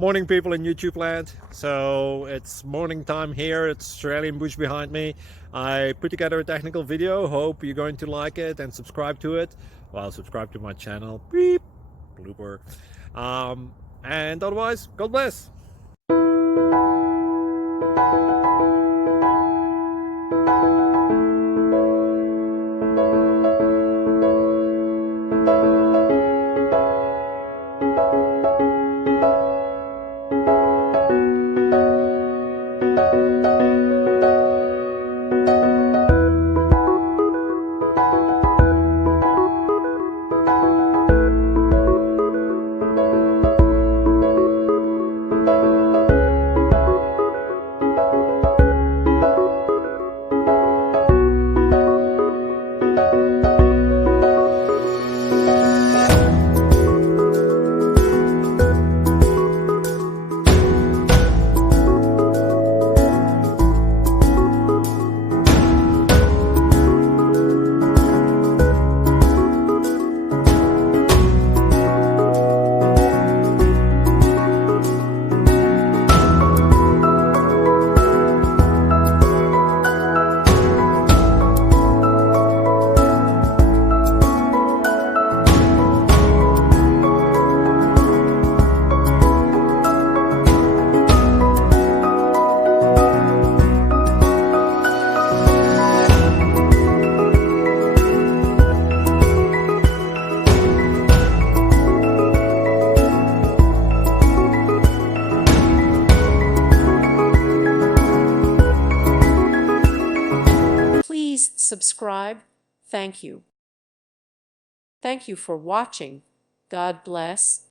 Morning, people in YouTube land. So it's morning time here. It's Australian bush behind me. I put together a technical video. Hope you're going to like it and subscribe to it. Well, subscribe to my channel. Beep. Blooper. And otherwise, God bless. Please subscribe. Thank you. Thank you for watching. God bless.